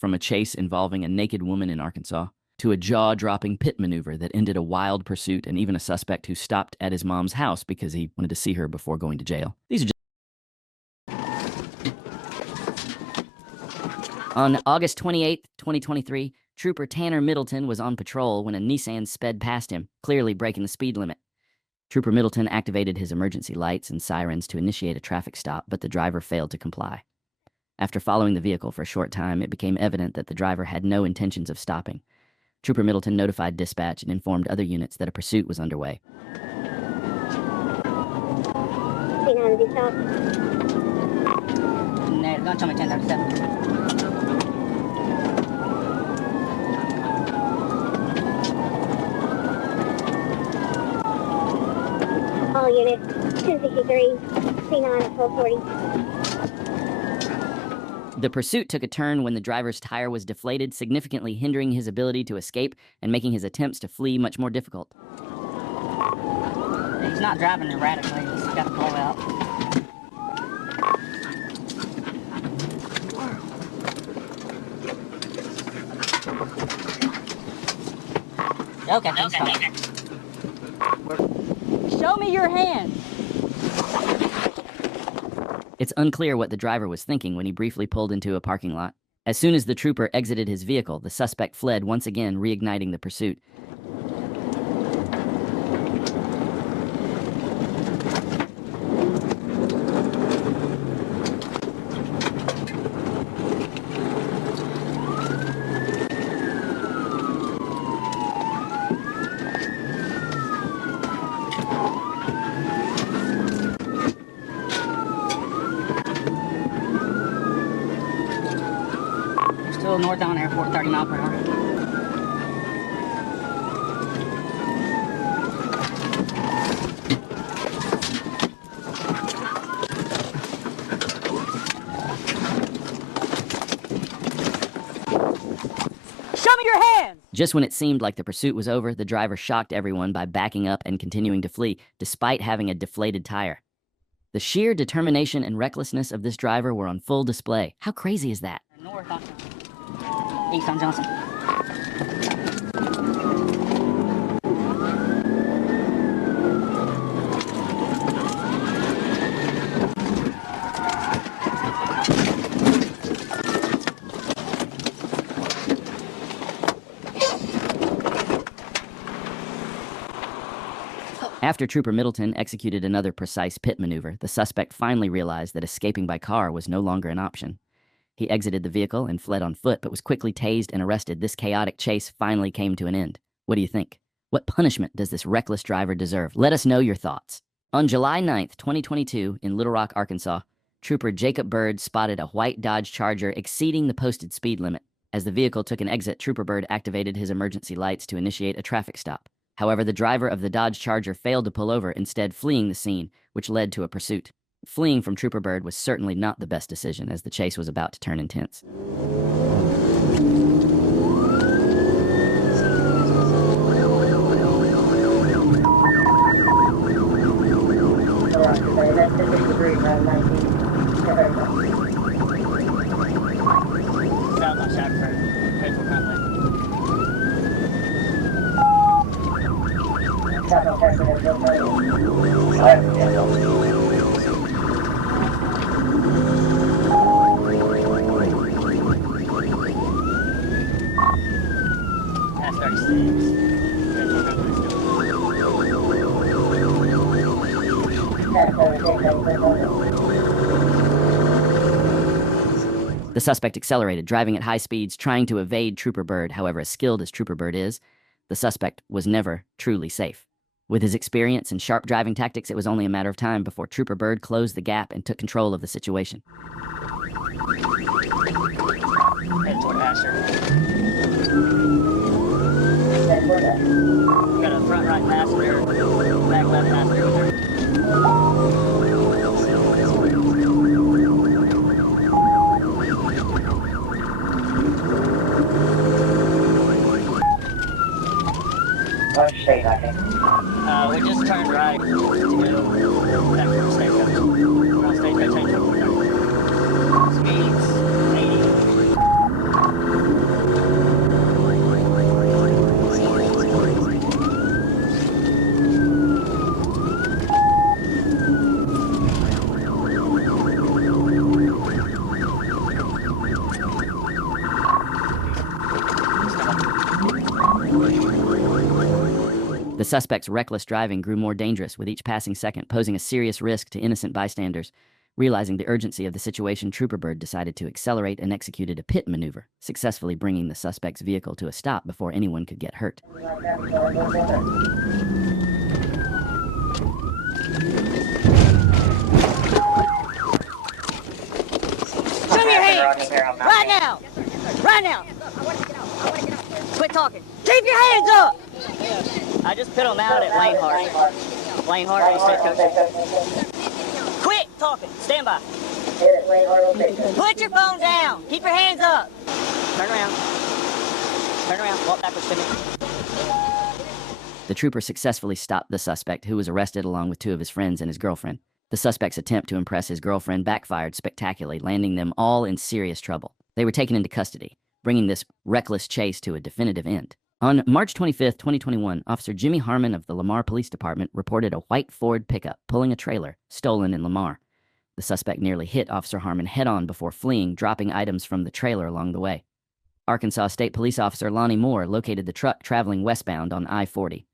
from a chase involving a naked woman in Arkansas to a jaw-dropping pit maneuver that ended a wild pursuit and even a suspect who stopped at his mom's house because he wanted to see her before going to jail. These are just... On August 28, 2023, Trooper Tanner Middleton was on patrol when a Nissan sped past him, clearly breaking the speed limit. Trooper Middleton activated his emergency lights and sirens to initiate a traffic stop, but the driver failed to comply. After following the vehicle for a short time, it became evident that the driver had no intentions of stopping. Trooper Middleton notified dispatch and informed other units that a pursuit was underway. No, don't tell me 1037. All units, 263, C9 at 1240. The pursuit took a turn when the driver's tire was deflated, significantly hindering his ability to escape and making his attempts to flee much more difficult. He's not driving erratically, he's got to blow out. Okay. Show me your hand. It's unclear what the driver was thinking when he briefly pulled into a parking lot. As soon as the trooper exited his vehicle, the suspect fled, once again reigniting the pursuit. Still north on airport, 30 miles per hour. Show me your hands! Just when it seemed like the pursuit was over, the driver shocked everyone by backing up and continuing to flee, despite having a deflated tire. The sheer determination and recklessness of this driver were on full display. How crazy is that? North on East on Johnson. After Trooper Middleton executed another precise pit maneuver, the suspect finally realized that escaping by car was no longer an option. He exited the vehicle and fled on foot, but was quickly tased and arrested. This chaotic chase finally came to an end. What do you think? What punishment does this reckless driver deserve? Let us know your thoughts. On July 9th, 2022, in Little Rock, Arkansas, Trooper Jacob Bird spotted a white Dodge Charger exceeding the posted speed limit. As the vehicle took an exit, Trooper Bird activated his emergency lights to initiate a traffic stop. However, the driver of the Dodge Charger failed to pull over, instead fleeing the scene, which led to a pursuit. Fleeing from Trooper Bird was certainly not the best decision, as the chase was about to turn intense. The suspect accelerated, driving at high speeds, trying to evade Trooper Bird. However, as skilled as Trooper Bird is, the suspect was never truly safe. With his experience and sharp driving tactics, it was only a matter of time before Trooper Bird closed the gap and took control of the situation. Head toward Asher. Got a front right passenger, back left passenger. State, I think. We just turned right to back to the stagecoach. We're on stagecoach 8. Speeds 80. suspect's reckless driving grew more dangerous with each passing second, posing a serious risk to innocent bystanders. Realizing the urgency of the situation, Trooper Bird decided to accelerate and executed a pit maneuver, successfully bringing the suspect's vehicle to a stop before anyone could get hurt. Show me your hands! Right now! Right now! Quit talking! Keep your hands up! I just put them out at Lane Hart. Lane Hart, you said, Coach. Quit talking! Stand by. Put your phone down! Keep your hands up! Turn around. Turn around. Walk backwards to me. The trooper successfully stopped the suspect, who was arrested along with two of his friends and his girlfriend. The suspect's attempt to impress his girlfriend backfired spectacularly, landing them all in serious trouble. They were taken into custody, bringing this reckless chase to a definitive end. On March 25, 2021, Officer Jimmy Harmon of the Lamar Police Department reported a white Ford pickup pulling a trailer stolen in Lamar. The suspect nearly hit Officer Harmon head-on before fleeing, dropping items from the trailer along the way. Arkansas State Police Officer Lonnie Moore located the truck traveling westbound on I-40.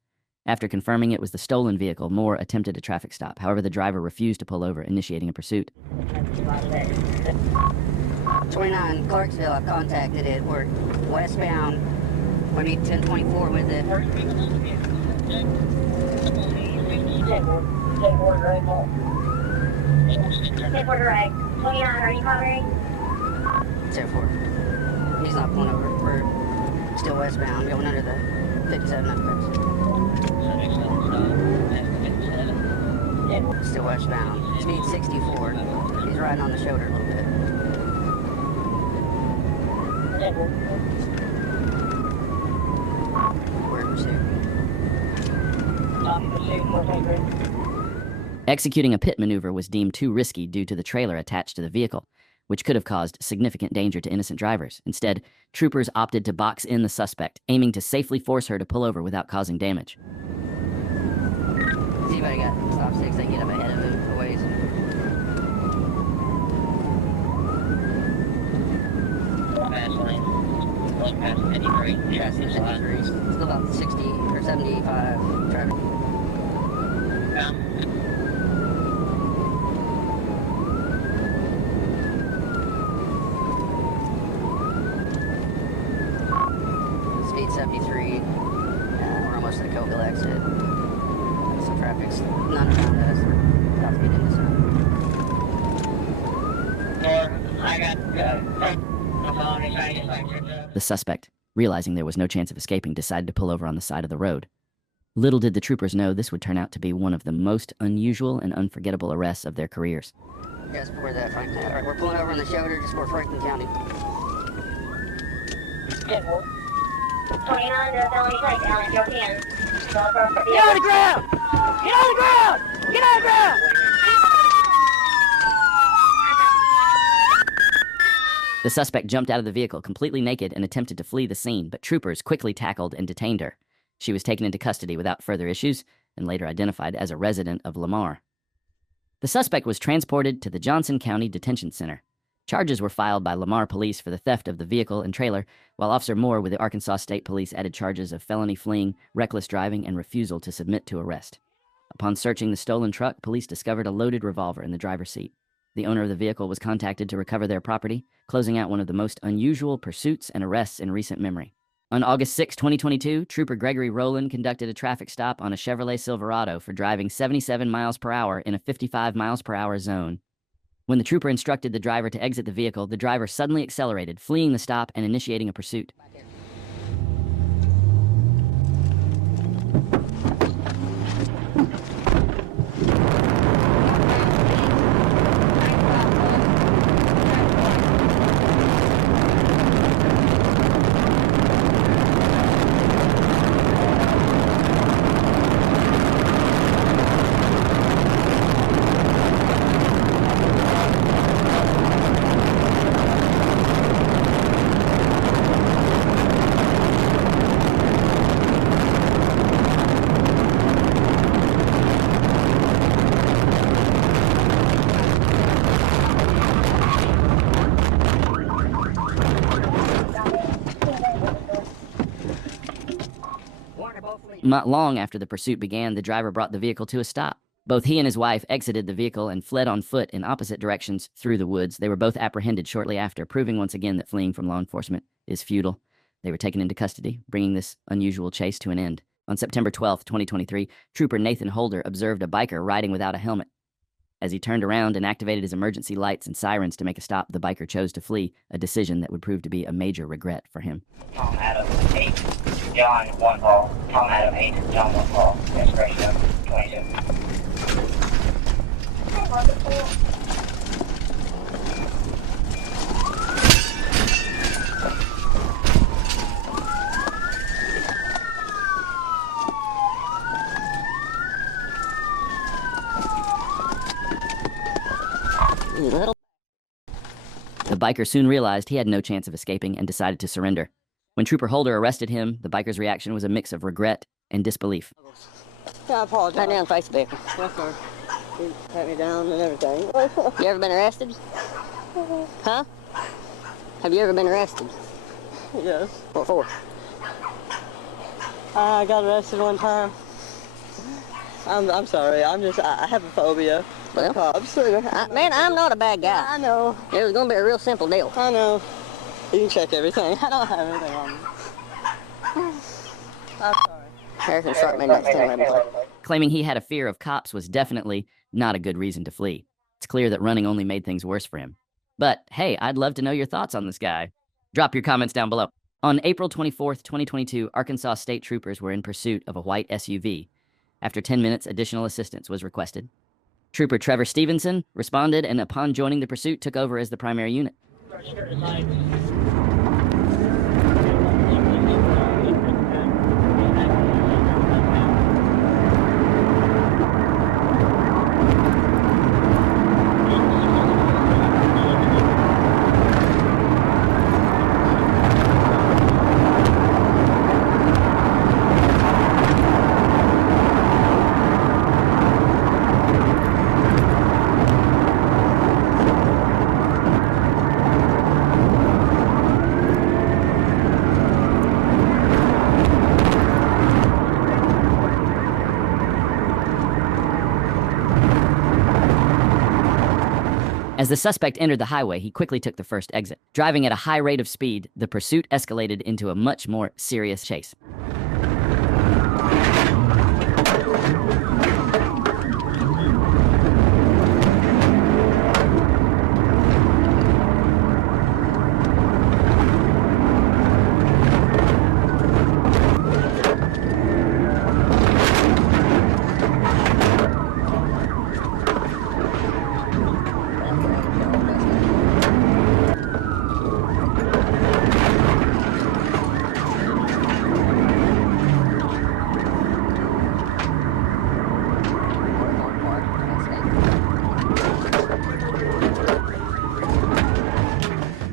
After confirming it was the stolen vehicle, Moore attempted a traffic stop. However, the driver refused to pull over, initiating a pursuit. 29 Clarksville, I've contacted it. We're westbound. We need 1024 with it. 29, are you covering? 10-4. He's not pulling over. We're still westbound, going under the 57 underpass. Still westbound. Speed 64. He's riding on the shoulder a little bit. We're in pursuit. Executing a pit maneuver was deemed too risky due to the trailer attached to the vehicle, which could have caused significant danger to innocent drivers. Instead, troopers opted to box in the suspect, aiming to safely force her to pull over without causing damage. Has anybody got stop sticks? They can get up ahead of him a ways. Fast lane. Going past 53. Past 53. Still about 60 or 75 traffic. Speed 73. We're almost at the Cokeville exit. So traffic's none around us. We're about to get into some. I got my phone is trying to get like The suspect, realizing there was no chance of escaping, decided to pull over on the side of the road. Little did the troopers know this would turn out to be one of the most unusual and unforgettable arrests of their careers. Yes, before that, Franklin. All right, we're pulling over on the shoulder just before Franklin County. 29, the felony type, Alan, your hands. Get on the ground! Get on the ground! Get on the ground! The suspect jumped out of the vehicle completely naked and attempted to flee the scene, but troopers quickly tackled and detained her. She was taken into custody without further issues and later identified as a resident of Lamar. The suspect was transported to the Johnson County Detention Center. Charges were filed by Lamar police for the theft of the vehicle and trailer, while Officer Moore with the Arkansas State Police added charges of felony fleeing, reckless driving, and refusal to submit to arrest. Upon searching the stolen truck, police discovered a loaded revolver in the driver's seat. The owner of the vehicle was contacted to recover their property, closing out one of the most unusual pursuits and arrests in recent memory. On August 6, 2022, Trooper Gregory Rowland conducted a traffic stop on a Chevrolet Silverado for driving 77 miles per hour in a 55 miles per hour zone. When the trooper instructed the driver to exit the vehicle, the driver suddenly accelerated, fleeing the stop and initiating a pursuit. Not long after the pursuit began, the driver brought the vehicle to a stop. Both he and his wife exited the vehicle and fled on foot in opposite directions through the woods. They were both apprehended shortly after, proving once again that fleeing from law enforcement is futile. They were taken into custody, bringing this unusual chase to an end. On September 12, 2023, Trooper Nathan Holder observed a biker riding without a helmet. As he turned around and activated his emergency lights and sirens to make a stop, the biker chose to flee, a decision that would prove to be a major regret for him. Tom Adam 8, John 1 Paul. Tom Adam 8, John 1 Paul. Expression 22. The biker soon realized he had no chance of escaping and decided to surrender. When Trooper Holder arrested him, the biker's reaction was a mix of regret and disbelief. Yeah, I apologize. Turn down, face the vehicle. Yes, sir. You pat me down and everything. You ever been arrested? Huh? Have you ever been arrested? Yes. What for? I got arrested one time. I'm sorry. I have a phobia. Well, Cops. man, I'm not a bad guy. I know. It was gonna be a real simple deal. I know. You can check everything. I don't have anything on me. I'm sorry. Harrison shot me next time. Claiming he had a fear of cops was definitely not a good reason to flee. It's clear that running only made things worse for him. But hey, I'd love to know your thoughts on this guy. Drop your comments down below. On April 24th, 2022, Arkansas State Troopers were in pursuit of a white SUV. After 10 minutes, additional assistance was requested. Trooper Trevor Stevenson responded and upon joining the pursuit took over as the primary unit. As the suspect entered the highway, he quickly took the first exit. Driving at a high rate of speed, the pursuit escalated into a much more serious chase.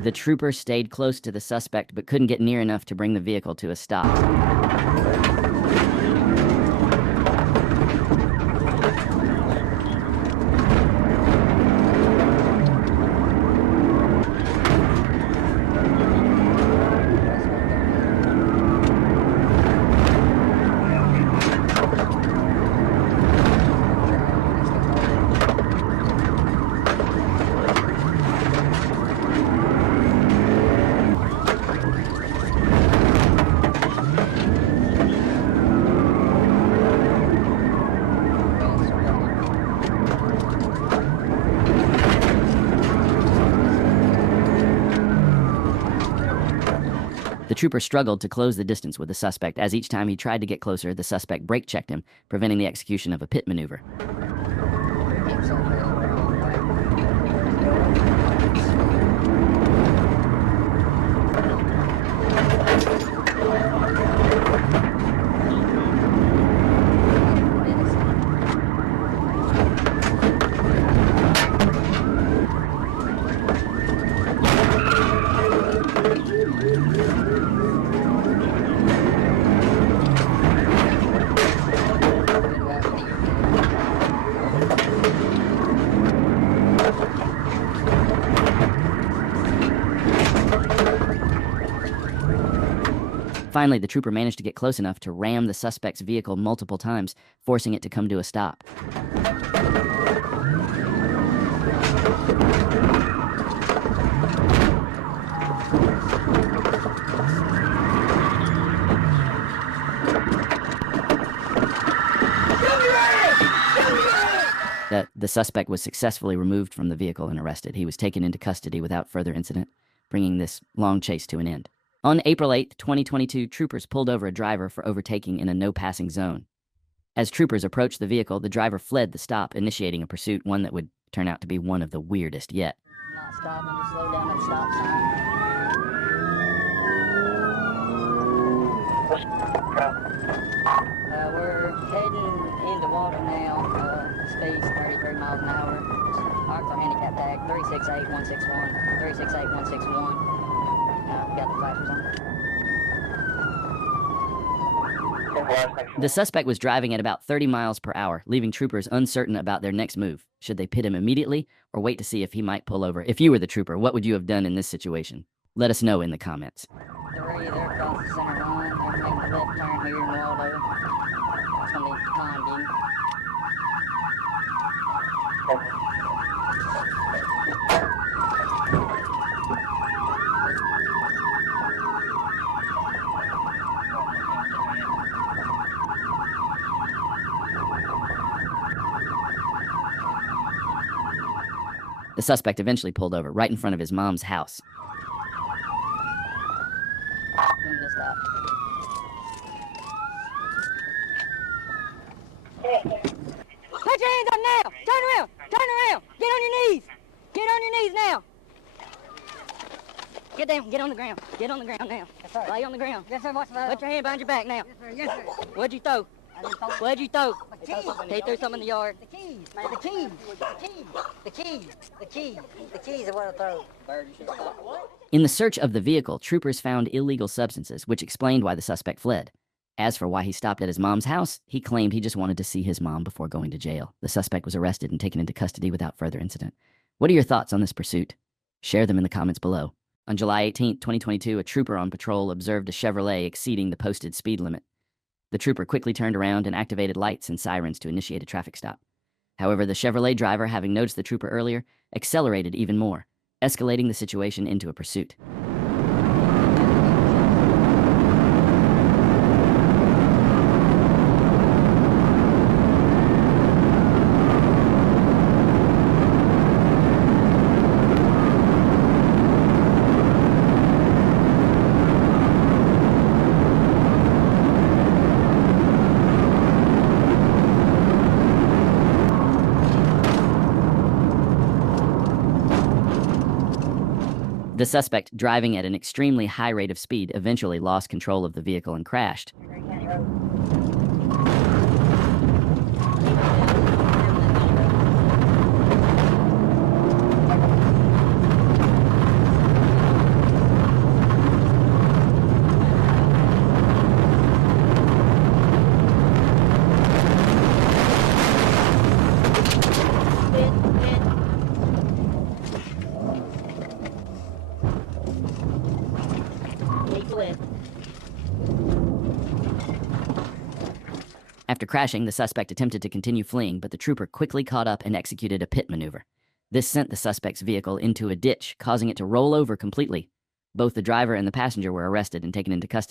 The trooper stayed close to the suspect but couldn't get near enough to bring the vehicle to a stop. The trooper struggled to close the distance with the suspect, as each time he tried to get closer, the suspect brake-checked him, preventing the execution of a pit maneuver. Finally, the trooper managed to get close enough to ram the suspect's vehicle multiple times, forcing it to come to a stop. The suspect was successfully removed from the vehicle and arrested. He was taken into custody without further incident, bringing this long chase to an end. On April 8, 2022, troopers pulled over a driver for overtaking in a no-passing zone. As troopers approached the vehicle, the driver fled the stop, initiating a pursuit, one that would turn out to be one of the weirdest yet. Not stopping, just slow down that stop sign. We're heading into water now. Speed's 33 miles an hour. Ours our handicap tag, 368161. 368161. Got the flashers on. The suspect was driving at about 30 miles per hour, leaving troopers uncertain about their next move. Should they pit him immediately or wait to see if he might pull over? If you were the trooper, what would you have done in this situation? Let us know in the comments. They're across the center line. They're making a left turn here in Waldo. It's going to be timed in. The suspect eventually pulled over right in front of his mom's house. Stop. Put your hands up now. Turn around. Turn around. Get on your knees. Get on your knees now. Get down. Get on the ground. Get on the ground now. Yes, sir. Lay on the ground. Yes, sir. What's the Put your hand behind your back now. Yes, sir. Yes, sir. What'd you throw? What'd you throw? The keys. He threw something in the yard. The keys, man. The keys. The keys. The keys. The keys. The keys are what I throw. Bird, you should stop. What? In the search of the vehicle, troopers found illegal substances, which explained why the suspect fled. As for why he stopped at his mom's house, he claimed he just wanted to see his mom before going to jail. The suspect was arrested and taken into custody without further incident. What are your thoughts on this pursuit? Share them in the comments below. On July 18, 2022, a trooper on patrol observed a Chevrolet exceeding the posted speed limit. The trooper quickly turned around and activated lights and sirens to initiate a traffic stop. However, the Chevrolet driver, having noticed the trooper earlier, accelerated even more, escalating the situation into a pursuit. The suspect, driving at an extremely high rate of speed, eventually lost control of the vehicle and crashed. After crashing, the suspect attempted to continue fleeing, but the trooper quickly caught up and executed a pit maneuver. This sent the suspect's vehicle into a ditch, causing it to roll over completely. Both the driver and the passenger were arrested and taken into custody.